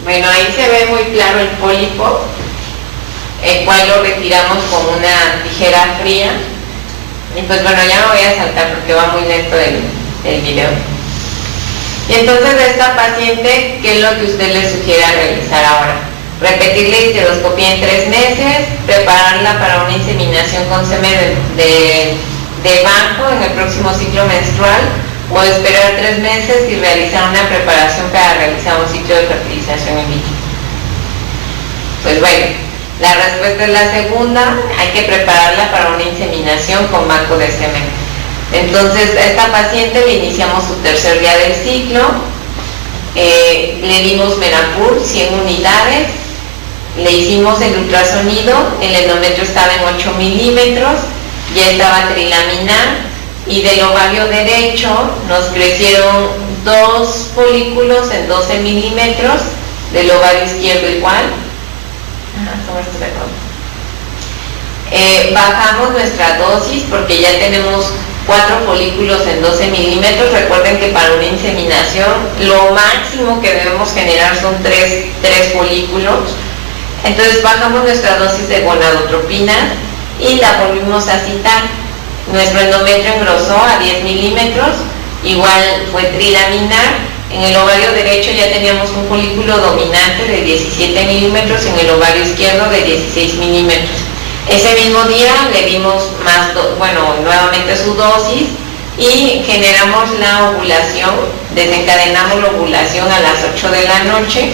Bueno, ahí se ve muy claro el pólipo, el cual lo retiramos con una tijera fría. Y pues bueno, ya me voy a saltar porque va muy lento el video. Y entonces de esta paciente, ¿qué es lo que usted le sugiere realizar ahora? Repetir la histeroscopía en 3 meses, prepararla para una inseminación con semen de banco en el próximo ciclo menstrual, o esperar 3 meses y realizar una preparación para realizar un ciclo de fertilización in vitro. Pues bueno, la respuesta es la segunda, hay que prepararla para una inseminación con banco de semen. Entonces a esta paciente le iniciamos su tercer día del ciclo, le dimos Menapur 100 unidades, le hicimos el ultrasonido, el endometrio estaba en 8 milímetros, ya estaba trilaminar, y del ovario derecho nos crecieron 2 folículos en 12 milímetros, del ovario izquierdo igual. Bajamos nuestra dosis porque ya tenemos 4 folículos en 12 milímetros. Recuerden que para una inseminación lo máximo que debemos generar son 3 folículos. Entonces bajamos nuestra dosis de gonadotropina y la volvimos a citar. Nuestro endometrio engrosó a 10 milímetros, igual fue trilaminar. En el ovario derecho ya teníamos un folículo dominante de 17 milímetros, en el ovario izquierdo de 16 milímetros. Ese mismo día le dimos nuevamente su dosis y generamos la ovulación, desencadenamos la ovulación a las 8 de la noche.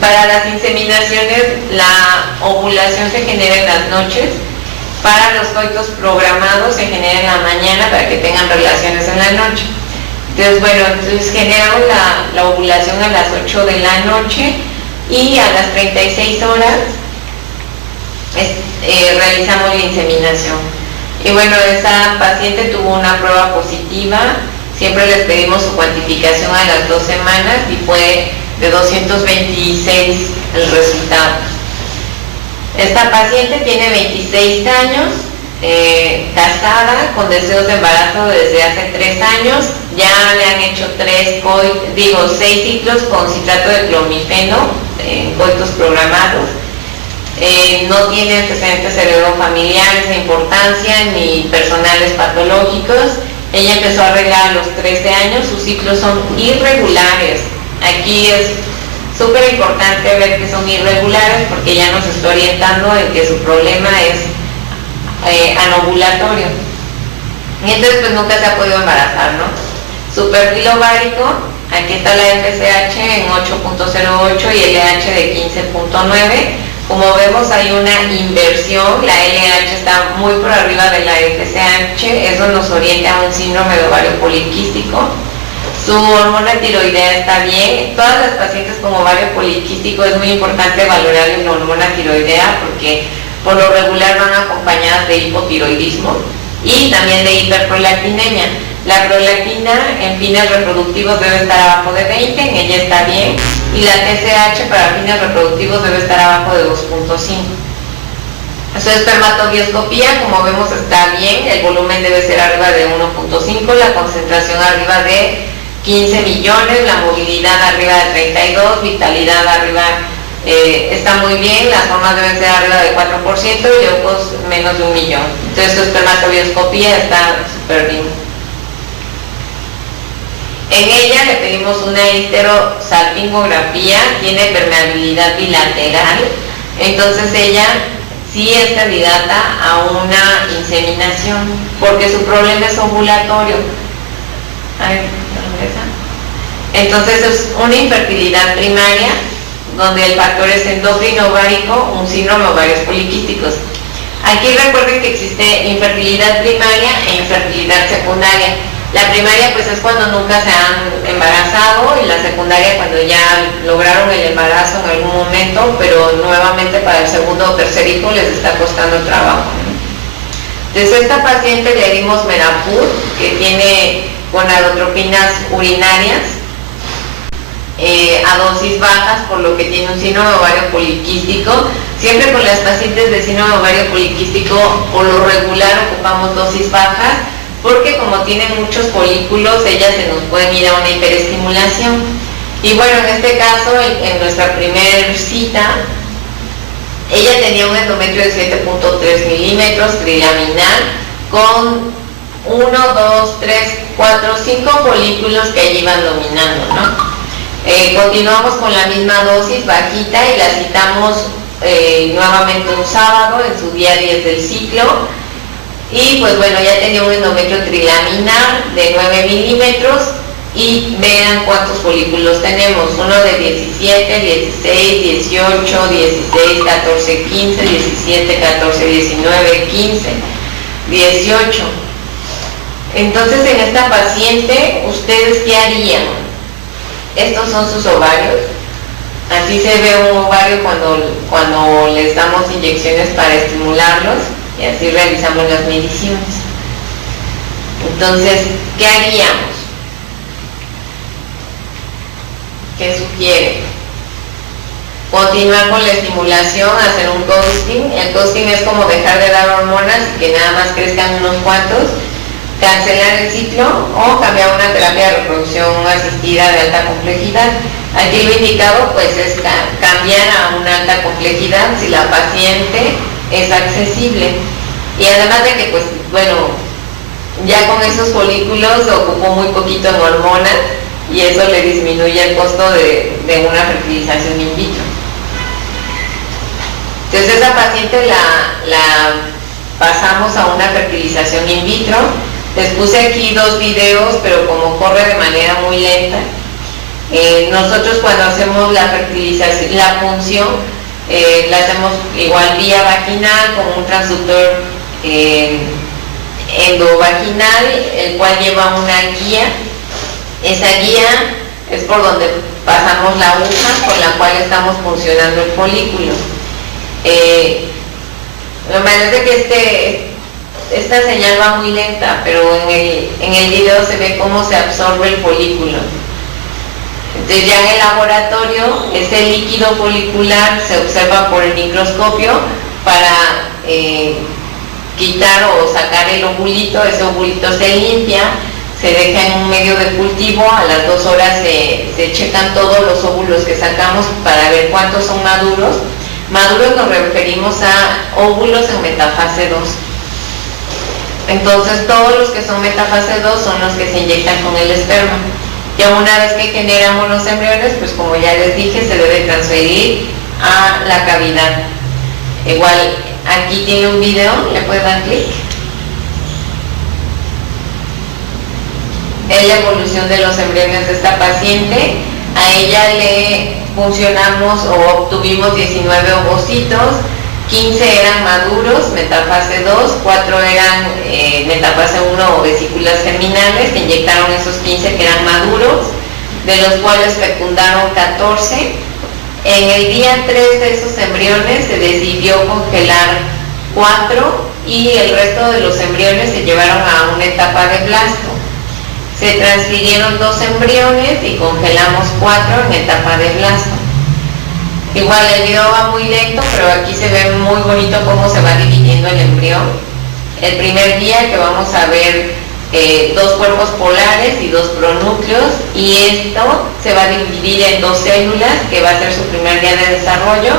Para las inseminaciones la ovulación se genera en las noches. Para los coitos programados se genera en la mañana para que tengan relaciones en la noche. Entonces generamos la ovulación a las 8 de la noche y a las 36 horas realizamos la inseminación. Y bueno, esa paciente tuvo una prueba positiva, siempre les pedimos su cuantificación a las 2 semanas y fue de 226 el resultado. Esta paciente tiene 26 años, casada, con deseos de embarazo desde hace 3 años, ya le han hecho 6 ciclos con citrato de clomifeno en coitos programados, no tiene antecedentes heredofamiliares de importancia ni personales patológicos. Ella empezó a reglar a los 13 años, sus ciclos son irregulares. Aquí es súper importante ver que son irregulares porque ya nos está orientando en que su problema es anovulatorio. Y entonces pues nunca se ha podido embarazar, ¿no? Su perfil ovárico, aquí está la FSH en 8.08 y LH de 15.9. Como vemos hay una inversión, la LH está muy por arriba de la FSH, eso nos orienta a un síndrome de ovario poliquístico. Su hormona tiroidea está bien. Todas las pacientes con ovario poliquístico es muy importante valorar la hormona tiroidea porque por lo regular van acompañadas de hipotiroidismo y también de hiperprolactinemia. La prolactina en fines reproductivos debe estar abajo de 20, en ella está bien, y la TSH para fines reproductivos debe estar abajo de 2.5. Su espermatobioscopía, como vemos, está bien, el volumen debe ser arriba de 1.5, la concentración arriba de 15 millones, la movilidad arriba de 32, vitalidad arriba está muy bien, las formas deben ser arriba del 4% y ojos menos de 1 millón. Entonces su espermatobioscopía está súper bien. En ella le pedimos una histerosalpingografía, tiene permeabilidad bilateral, entonces ella sí es candidata a una inseminación, porque su problema es ovulatorio. A ver, entonces es una infertilidad primaria, donde el factor es endocrino ovárico, un síndrome de ovarios poliquísticos. Aquí recuerden que existe infertilidad primaria e infertilidad secundaria. La primaria pues es cuando nunca se han embarazado, y la secundaria cuando ya lograron el embarazo en algún momento, pero nuevamente para el segundo o tercer hijo les está costando trabajo. Entonces esta paciente le dimos Merapur, que tiene gonadotropinas urinarias a dosis bajas, por lo que tiene un síndrome de ovario poliquístico. Siempre con las pacientes de síndrome de ovario poliquístico, por lo regular ocupamos dosis bajas, porque como tienen muchos folículos, ellas se nos pueden ir a una hiperestimulación. Y bueno, en este caso, en nuestra primer cita, ella tenía un endometrio de 7.3 milímetros trilaminar, con 1, 2, 3, 4, 5 folículos que allí iban dominando, ¿no? Continuamos con la misma dosis bajita y la citamos nuevamente un sábado en su día 10 del ciclo, y pues bueno, ya tenía un endometrio trilaminar de 9 milímetros, y vean cuántos folículos tenemos: uno de 17, 16, 18, 16, 14, 15, 17, 14, 19, 15, 18. Entonces en esta paciente, ¿ustedes qué harían? Estos son sus ovarios. Así se ve un ovario cuando les damos inyecciones para estimularlos, y así realizamos las mediciones. Entonces, ¿qué haríamos? ¿Qué sugiere? Continuar con la estimulación, hacer un coasting. El coasting es como dejar de dar hormonas y que nada más crezcan unos cuantos, cancelar el ciclo o cambiar una terapia de reproducción asistida de alta complejidad. Aquí lo indicado pues es cambiar a una alta complejidad si la paciente es accesible, y además de que pues bueno, ya con esos folículos ocupó muy poquito en hormonas, y eso le disminuye el costo de una fertilización in vitro. Entonces esa paciente la pasamos a una fertilización in vitro. Les puse aquí 2 videos, pero como corre de manera muy lenta. Nosotros cuando hacemos la fertilización, la punción, la hacemos igual vía vaginal con un transductor endovaginal, el cual lleva una guía. Esa guía es por donde pasamos la aguja con la cual estamos funcionando el folículo. Me parece que esta señal va muy lenta, pero en el video se ve cómo se absorbe el folículo. Entonces ya en el laboratorio, ese líquido folicular se observa por el microscopio para quitar o sacar el ovulito. Ese ovulito se limpia, se deja en un medio de cultivo, a las 2 horas se checan todos los óvulos que sacamos para ver cuántos son maduros. Maduros nos referimos a óvulos en metafase 2. Entonces todos los que son metafase 2 son los que se inyectan con el esperma. Ya una vez que generamos los embriones, pues como ya les dije, se debe transferir a la cavidad. Igual aquí tiene un video, le puede dar clic. Es la evolución de los embriones de esta paciente. A ella le funcionamos o obtuvimos 19 ovocitos, 15 eran maduros, metafase 2, 4 eran metafase 1 o vesículas germinales. Se inyectaron esos 15 que eran maduros, de los cuales fecundaron 14. En el día 3 de esos embriones se decidió congelar 4 y el resto de los embriones se llevaron a una etapa de blasto. Se transfirieron 2 embriones y congelamos 4 en etapa de blasto. Igual el video va muy lento, pero aquí se ve muy bonito cómo se va dividiendo el embrión. El primer día que vamos a ver 2 cuerpos polares y 2 pronúcleos, y esto se va a dividir en 2 células, que va a ser su primer día de desarrollo.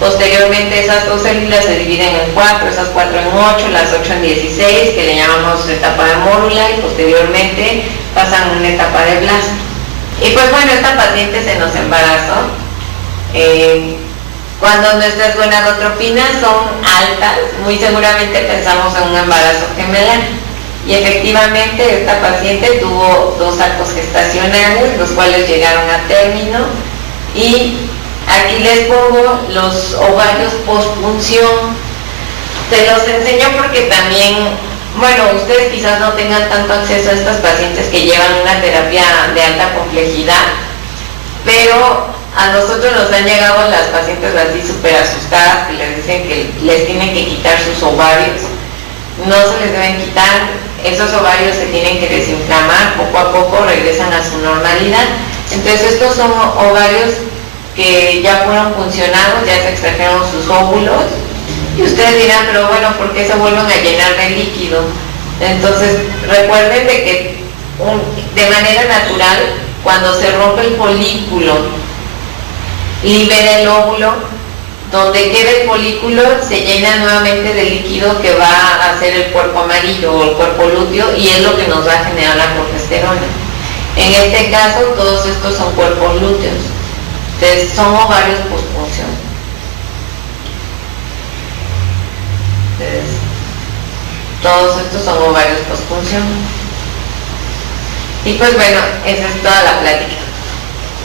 Posteriormente esas 2 células se dividen en 4, esas 4 en 8, las 8 en 16, que le llamamos etapa de mórula, y posteriormente pasan una etapa de blasto. Y pues bueno, esta paciente se nos embarazó. Cuando nuestras gonadotropinas son altas, muy seguramente pensamos en un embarazo gemelar. Y efectivamente esta paciente tuvo 2 actos gestacionales, los cuales llegaron a término. Y aquí les pongo los ovarios pospunción. Se los enseño porque también, bueno, ustedes quizás no tengan tanto acceso a estas pacientes que llevan una terapia de alta complejidad, pero a nosotros nos han llegado las pacientes así súper asustadas que les dicen que les tienen que quitar sus ovarios. No se les deben quitar, esos ovarios se tienen que desinflamar, poco a poco regresan a su normalidad. Entonces estos son ovarios que ya fueron funcionados, ya se extrajeron sus óvulos, y ustedes dirán, pero bueno, ¿por qué se vuelven a llenar de líquido? Entonces recuerden de que de manera natural, cuando se rompe el folículo, libera el óvulo, donde queda el folículo se llena nuevamente de líquido que va a hacer el cuerpo amarillo o el cuerpo lúteo, y es lo que nos va a generar la progesterona. En este caso todos estos son cuerpos lúteos, entonces son ovarios pospunción. Entonces, todos estos son ovarios pospunción. Y pues bueno, esa es toda la plática.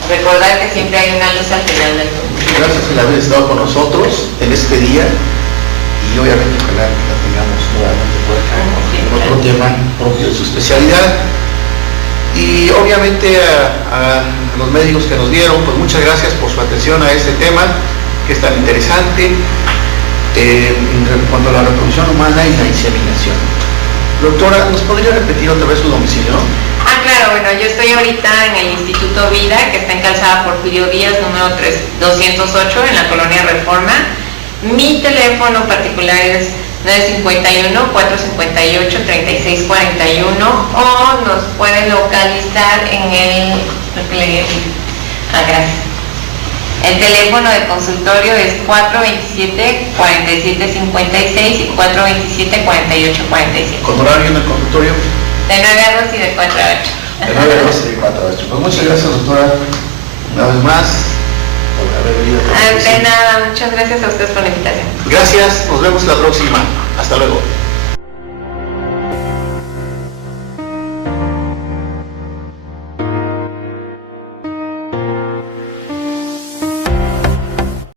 Recordar que siempre hay una luz al final del túnel. Gracias por haber estado con nosotros en este día, y obviamente ojalá la tengamos nuevamente por acá con otro tema propio de su especialidad. Y obviamente a los médicos que nos dieron, pues muchas gracias por su atención a este tema que es tan interesante en cuanto a la reproducción humana y la inseminación. Doctora, ¿nos podría repetir otra vez su domicilio? Claro, bueno, yo estoy ahorita en el Instituto Vida, que está en Calzada Porfirio Díaz, número 208, en la Colonia Reforma. Mi teléfono particular es 951-458-3641, o nos pueden localizar en el... gracias. El teléfono de consultorio es 427-4756 y 427-4847. ¿Con horario en el consultorio? De 9 a 2 y de 4 a 8. De 9 a 2 y de 4 a 8. Pues muchas gracias, doctora, una vez más, por haber venido. De nada, muchas gracias a ustedes por la invitación. Gracias, nos vemos la próxima. Hasta luego.